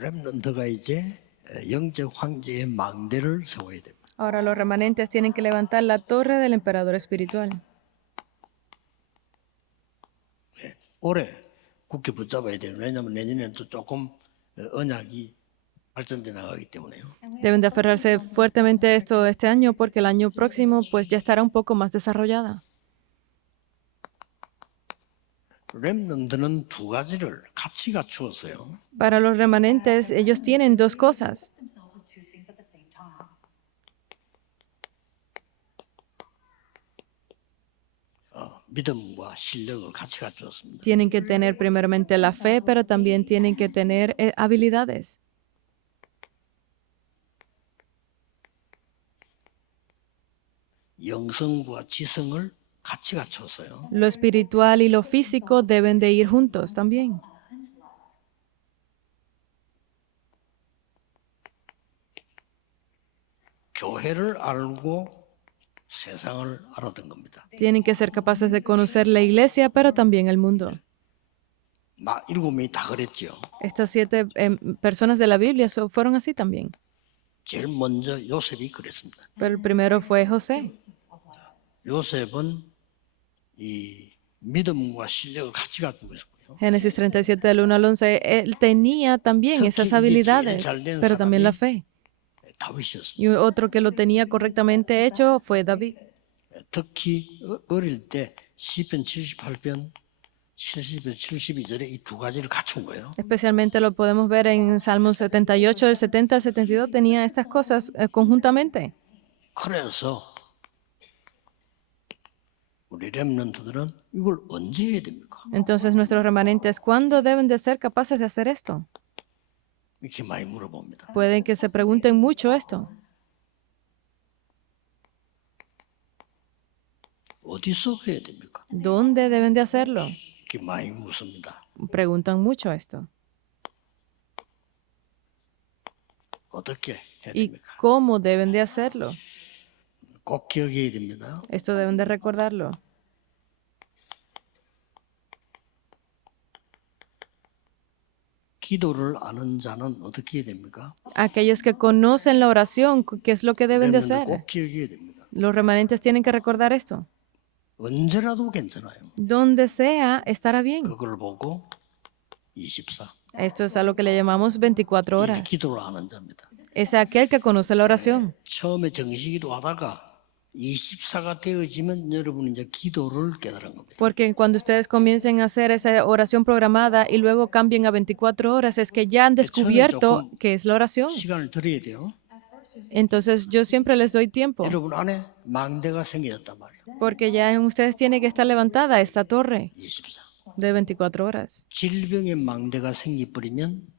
렘넌트가 이제 영적 황제의 망대를 세워야 됩니다. Ahora los remanentes tienen que levantar la torre del emperador espiritual. 올해 굳게 붙잡아야 돼요. 왜냐하면 내년에는 또 조금 언약이 발전돼 나가기 때문에요. Deben de aferrarse fuertemente a esto este año porque el año próximo pues ya estará un poco más desarrollada. 렘넌트는 두 가지를 같이 갖추었어요. Para los remanentes, ellos tienen dos cosas. 믿음과 실력을 같이 갖추었습니다. Tienen que tener primeramente la fe, pero también tienen que tener habilidades. 영성과 지성을 같이 갖추었어요. Lo espiritual y lo físico deben de ir juntos también. 교회를 알고 세상을 알았던 겁니다. Tienen que ser capaces de conocer la iglesia, pero también el mundo. 막 7명이 다 그랬죠. Estas 7 personas de la Biblia fueron así también. 제일 먼저 요셉이 그랬습니다. Pero el primero fue José. 요셉은 이 믿음과 실력을 같이 갖고 있었고요. Génesis 37 del 1 al 11, él tenía también esas habilidades, pero también la fe. 다윗이었습니다. Y otro que lo tenía correctamente hecho fue David. 특히 어릴 때 시편 78편 70편 72절에 이 두 가지를 갖춘 거예요. Especialmente lo podemos ver en Salmos 78, del 70 al 72, tenía estas cosas conjuntamente. 그래서 우리 렘넌트들은 이걸 언제 해야 됩니까? Entonces nuestros remanentes, ¿cuándo deben de ser capaces de hacer esto? 이렇게 많이 물어봅니다. Pueden que se pregunten mucho esto. 어디서 해야 됩니까? ¿Dónde deben de hacerlo? 이렇게 많이 묻습니다. Preguntan mucho esto. 어떻게 해야 ¿Y 됩니까? cómo deben de hacerlo? 꼭 기억해야 됩니다. Esto deben de recordarlo. 기도를 아는 자는 어떻게 해야 됩니까? Aquellos que conocen la oración, ¿qué es lo que deben de 렘넌트 hacer? 꼭 기억해야 됩니다. Los remanentes tienen que recordar esto. 언제라도 괜찮아요. Donde sea, estará bien. 그걸 보고 24. Esto es a lo que le llamamos 24 이게 horas. 기도를 아는 자입니다. Es aquel que conoce la oración. 처음에 정식으로 하다가 24가 되어지면 여러분은 이제 기도를 깨달은 겁니다. Porque cuando ustedes comiencen a hacer esa oración programada y luego cambien a 24 horas, es que ya han descubierto qué es la oración. 시간을 드려야 돼요. Entonces yo siempre les doy tiempo, 여러분 안에 망대가 생겨졌단 말이에요. porque ya en ustedes tiene que estar levantada esta torre 24. de 24 horas. 질병의 망대가 생기버리면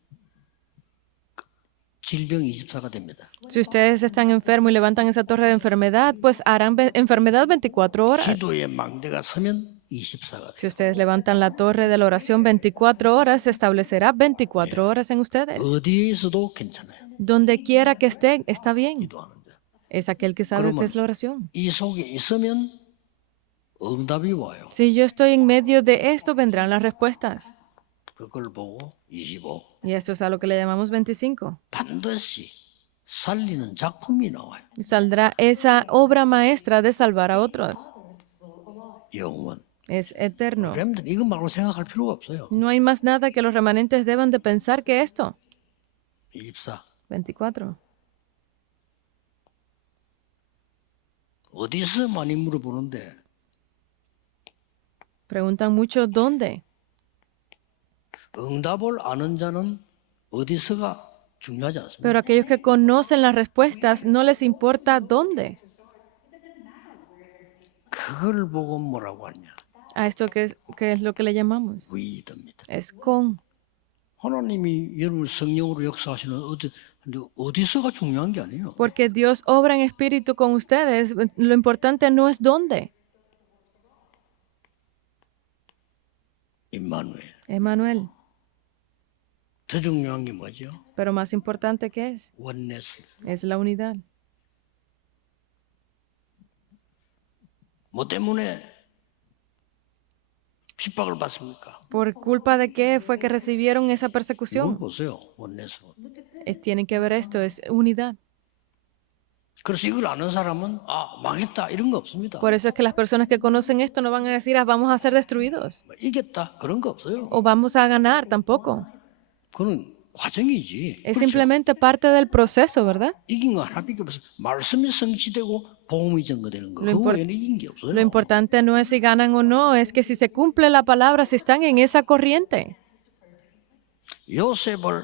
질병 24가 됩니다. Si ustedes están enfermos y levantan esa torre de enfermedad, pues harán enfermedad 24 horas. 기도의 망대가 서면 24가 돼요. Si ustedes levantan la torre de la oración 24 horas, se establecerá 24 horas en ustedes. 어디에 있어도 괜찮아요. Donde quiera que estén, está bien. 기도하는 자. Es aquel que sabe qué es la oración. 이 속에 있으면 응답이 와요. Si yo estoy en medio de esto, vendrán las respuestas. 그걸 보고 25. Y esto es a lo que le llamamos 25. 반드시 살리는 작품이 나와요. Saldrá esa obra maestra de salvar a otros. 영원. Es eterno. 여러분들 이거 말로 생각할 필요가 없어요. No hay más nada que los remanentes deban de pensar que esto. 24. 24. 어디서 많이 물어보는데 Preguntan mucho dónde. 응답을 아는 자는 어디서가 중요하지 않습니다. Pero aquellos que conocen las respuestas no les importa dónde. 그걸 보고 뭐라고 하냐? A esto que es lo que le llamamos. 위드입니다. Es con. 하나님이 여러분 성령으로 역사하시는 어디서가 중요한 게 아니에요. Porque Dios obra en espíritu con ustedes. Lo importante no es dónde. 임마누엘. Emmanuel. 더 중요한 게 뭐죠? Pero más importante que 원내스. es la unidad. 뭐 때문에 핍박을 받습니까? ¿Por culpa de qué fue que recibieron esa 이걸 persecución? 보세요. 원내스로. Tienen que ver esto, es unidad. 그래서 이걸 아는 사람은 망했다 이런 거 없습니다. Por eso es que las personas que conocen esto no van a decir, vamos a ser destruidos 이겼다 그런 거 없어요. o vamos a ganar, tampoco. 그건 과정이지. Es 그렇죠? simplemente parte del proceso, ¿verdad? 이긴 거 하나 비교해서 말씀이 성취되고 복음이 증거되는 거. Lo 그 impor- 외에는 이긴 게 없어요. Lo importante no es si ganan o no, es que si se cumple la palabra, si están en esa corriente. 요셉을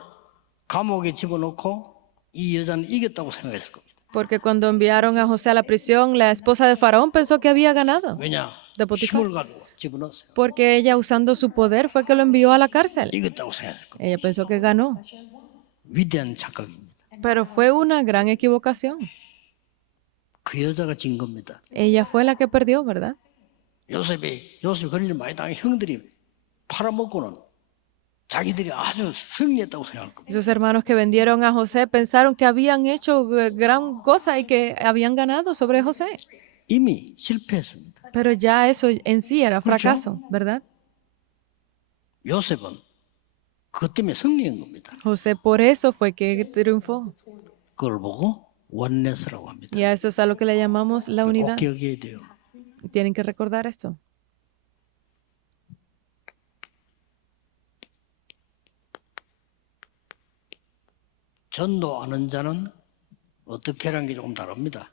감옥에 집어넣고 이 여자는 이겼다고 생각했을 겁니다. Porque cuando enviaron a José a la prisión, la esposa de Faraón pensó que había ganado. 왜냐? De Potifar. 힘을 가지고 집어넣었어요. Porque ella, usando su poder, fue que lo envió a la cárcel. 이겼다고 생각했을 겁니다. Ella pensó que ganó. 위대한 착각입니다. Pero fue una gran equivocación. 그 여자가 진 겁니다. Ella fue la que perdió, ¿verdad? 요셉이 그런 일 많이 당해 형들이 팔아먹고는 자기들이 아주 승리했다고 생각할 겁니다. Esos hermanos que vendieron a José pensaron que habían hecho gran cosa y que habían ganado sobre José. 이미 실패했습니다. Pero ya eso en sí era fracaso, ¿verdad? 요셉은 그것 때문에 승리한 겁니다. José por eso fue que triunfó. 그걸 보고 원네스라고 합니다. Y a eso es a lo que le llamamos la 꼭 unidad. 기억해야 돼요. Tienen que recordar esto. 전도하는 자는 어떻게 하는 게 조금 다릅니다.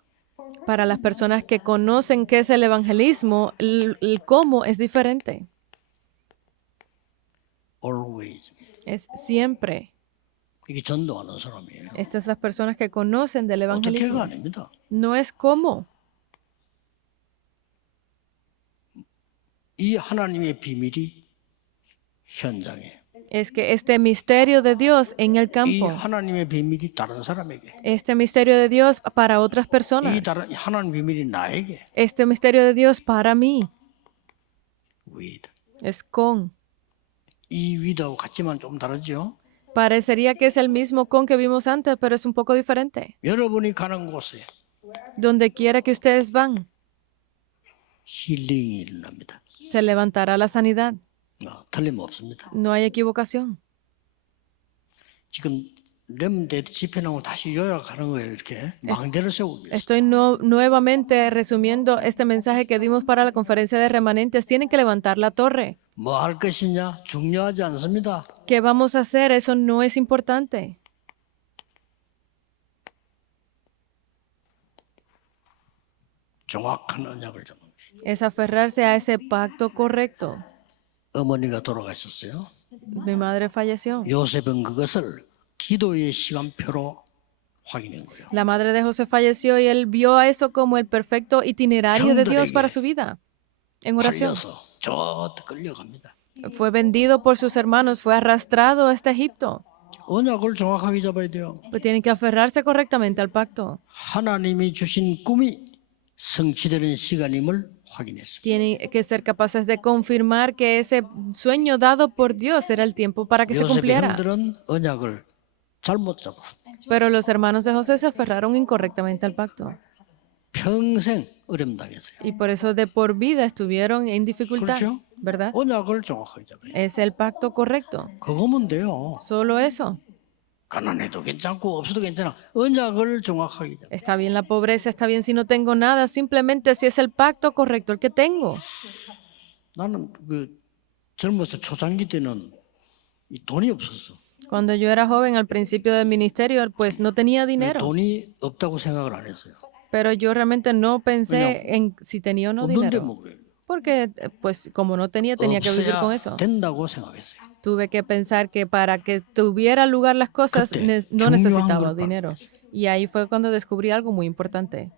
Para las personas que conocen qué es el evangelismo, el cómo es diferente. Always. Es siempre. 이게 전도하는 사람이에요. Estas son las personas que conocen del 어떻게가 evangelismo. 아닙니다. No es cómo. 이 하나님의 비밀이 현장에, Es que este misterio de Dios en el 이 campo, 하나님의 비밀이 다른 사람에게, este misterio de Dios para otras 이 personas, 다른 하나님 비밀이 나에게 este misterio de Dios para mí, with. es con. 이 with하고 같지만 좀 다르죠. Parecería que es el mismo con que vimos antes, pero es un poco diferente. 여러분이 가는 곳에 Donde quiera que ustedes van, 힐링이 일어납니다. se levantará la sanidad. 틀림없습니다. No hay equivocación. 지금 렘데드 집회나고 다시 요약하는 거예요. 이렇게 망대를 세우기 위해서. Estoy nuevamente resumiendo este mensaje que dimos para la conferencia de remanentes. Tienen que levantar la torre. 뭐 할 것이냐 중요하지 않습니다. ¿Qué vamos a hacer? Eso no es importante. 정확한 언약을 잡는 거예요. Es aferrarse a ese pacto correcto. 어머니가 돌아가셨어요. Mi madre falleció. 요셉은 그것을 기도의 시간표로 확인한 거예요. La madre de José falleció y él vio a eso como el perfecto itinerario de Dios para su vida. En oración. 팔려서 저 끌려갑니다. Fue vendido por sus hermanos, fue arrastrado hasta Egipto. 언약을 정확하게 잡아야 돼요. Pues tienen que aferrarse correctamente al pacto. 하나님이 주신 꿈이 성취되는 시간임을 확인했습니다. Tienen que ser capaces de confirmar que ese sueño dado por Dios era el tiempo para que se 요셉의 cumpliera. 형들은 언약을 잘못 잡았습니다. Pero los hermanos de José se aferraron incorrectamente al pacto. 평생 어려움당했어요. Y por eso de por vida estuvieron en dificultad, 그렇죠? ¿verdad? 언약을 정확하게 잡아요. Es el pacto correcto. 그거면 돼요. Solo eso. 가난해도 괜찮고 없어도 괜찮아. 언약을 정확하게 잡아요. Está bien la pobreza, está bien si no tengo nada, simplemente si es el pacto correcto el que tengo. 나는 젊어서 초창기 때는 이 돈이 없었어. Cuando yo era joven al principio del ministerio, pues no tenía dinero. 돈이 없다고 생각을 안 했어요. Pero yo realmente no pensé en si tenía o no 없는데 dinero. 뭐 그래요. Porque, pues, como no tenía, tenía que vivir con eso. 없어야 된다고 생각했어요. Tuve que pensar que para que tuviera lugar las cosas, 그때 no 중요한 necesitaba 걸 dinero. Y ahí fue cuando descubrí algo muy importante.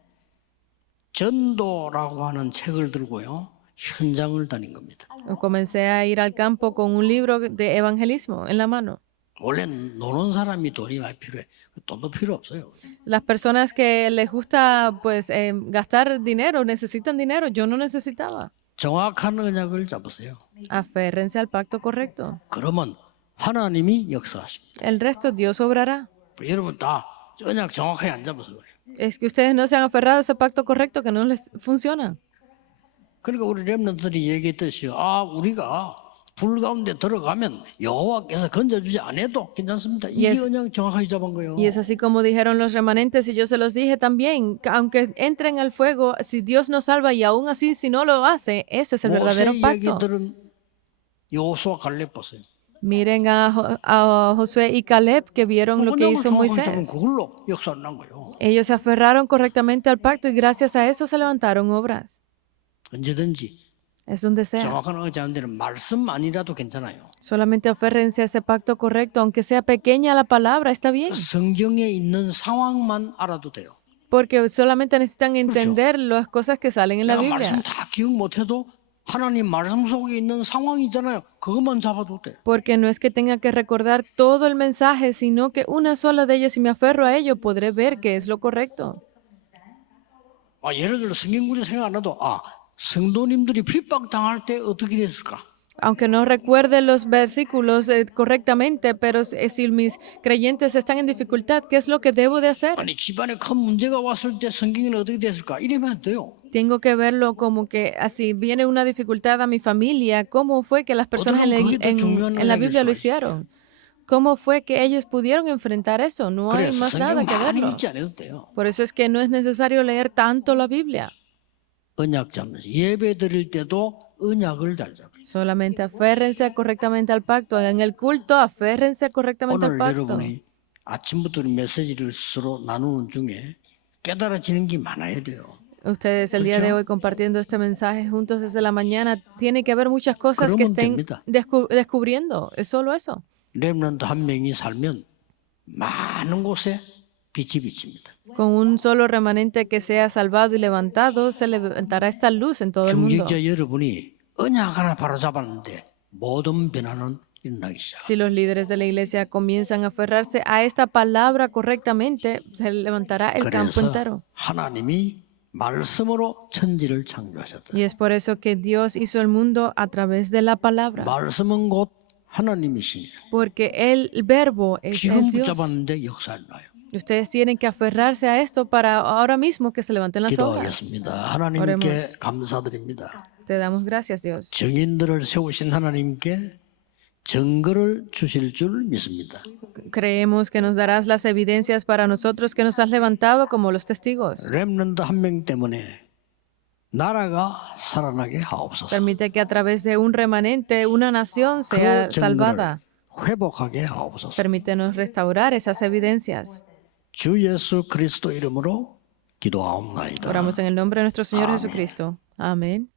전도라고 하는 책을 들고요. 현장을 다닌 겁니다. Comencé a ir al campo con un libro de evangelismo en la mano. 원래 노는 사람이 돈이 많이 필요해. 돈도 필요 없어요. Las personas que les gusta pues gastar dinero, necesitan dinero. Yo no necesitaba. 정확한 언약을 잡으세요. Aférrense al pacto correcto. 그러면 하나님이 역사하십니다. El resto Dios obrará. 여러분 다 언약 정확하게 안 잡아서 그래요. Es que ustedes no se han aferrado a ese pacto correcto que no les funciona. 그러니까 우리 렘넌트들이 얘기했듯이 우리가 불 가운데 들어가면 여호와께서 건져주지 않아도 괜찮습니다. 이게 Yes. 언약 정확하게 잡은 거예요. Y es así como dijeron los remanentes, y yo se los dije también, que aunque entren al fuego, si Dios nos salva y aún así si no lo hace, ese es el verdadero 모세 pacto. 얘기들은 여호수아 갈렙 보세요. Miren a Josué y Caleb que vieron lo que 언약을 hizo 정확하게 잡으면 Moisés. 그걸로 역사를 난 거예요. Ellos se aferraron correctamente al pacto y gracias a eso se levantaron obras. 언제든지 Es donde sea. 정확한 언약 잡는 데는 말씀만이라도 괜찮아요. Solamente aférrense a ese pacto correcto, aunque sea pequeña la palabra, está bien. 성경에 있는 상황만 알아도 돼요. Porque solamente necesitan entender las cosas que salen en la 내가 말씀 Biblia. 다 기억 못해도 하나님 말씀 속에 있는 상황이잖아요. 그것만 잡아도 돼. Porque no es que tenga que recordar todo el mensaje, sino que una sola de ellas, si me aferro a ello, podré ver que es lo correcto. 예를 들어 성경구절 생각 안 해도 성도님들이 핍박당할 때 어떻게 됐을까? Aunque no recuerde los versículos correctamente, pero si mis creyentes están en dificultad, ¿qué es lo que debo de hacer? 아니 집안에 큰 문제가 왔을 때 성경에는 어떻게 됐을까? 이러면 돼요. Tengo que verlo como que así viene una dificultad a mi familia, ¿cómo fue que las personas en la Biblia lo hicieron? ¿Cómo fue que ellos pudieron enfrentar eso? No hay 그래서 más nada 성경 que 많이 verlo. 읽지 않아도 돼요. Por eso es que no es necesario leer tanto la Biblia. 언약 잡면서 예배 드릴 때도 언약을 잘 잡아요. Solamente aférrense correctamente al pacto. En el culto, aférrense correctamente al 오늘 pacto. 여러분이 아침부터 메시지를 서로 나누는 중에 깨달아지는 게 많아야 돼요. Ustedes el día de hoy compartiendo este mensaje juntos desde la mañana, tiene que haber muchas cosas que 그러면 estén 됩니다. descubriendo. Es solo eso. 렘넌트 한 명이 살면 많은 곳에 빛이 비칩니다. Con un solo remanente que sea salvado y levantado, se levantará esta luz en todo el mundo. 중직자 여러분이 언약 하나 바로 잡았는데 모든 변화는 일어나기 시작. Si los líderes de la iglesia comienzan a aferrarse a esta palabra correctamente, se levantará el campo 그래서 entero. 하나님이 말씀으로 천지를 창조하셨다. Y es por eso que Dios hizo el mundo a través de la palabra. 말씀은 곧 하나님이시니라. Porque el verbo es 지금 el Dios. 붙잡았는데 역사를 놔요. Y ustedes tienen que aferrarse a esto para ahora mismo que se levanten las obras. 기도하겠습니다. 하나님께 Oremos. 감사드립니다. Te damos gracias, Dios. 증인들을 세우신 하나님께 증거를 주실 줄 믿습니다. Creemos que nos darás las evidencias para nosotros que nos has levantado como los testigos. 렘넌트 한 명 때문에 나라가 살아나게 하옵소서. Permite que a través de un remanente una nación sea 그 증거를 salvada. 회복하게 하옵소서. Permítenos restaurar esas evidencias. 주 예수 그리스도 이름으로 기도하옵나이다. Oramos en el nombre de nuestro Señor Amén. Jesucristo. Amén.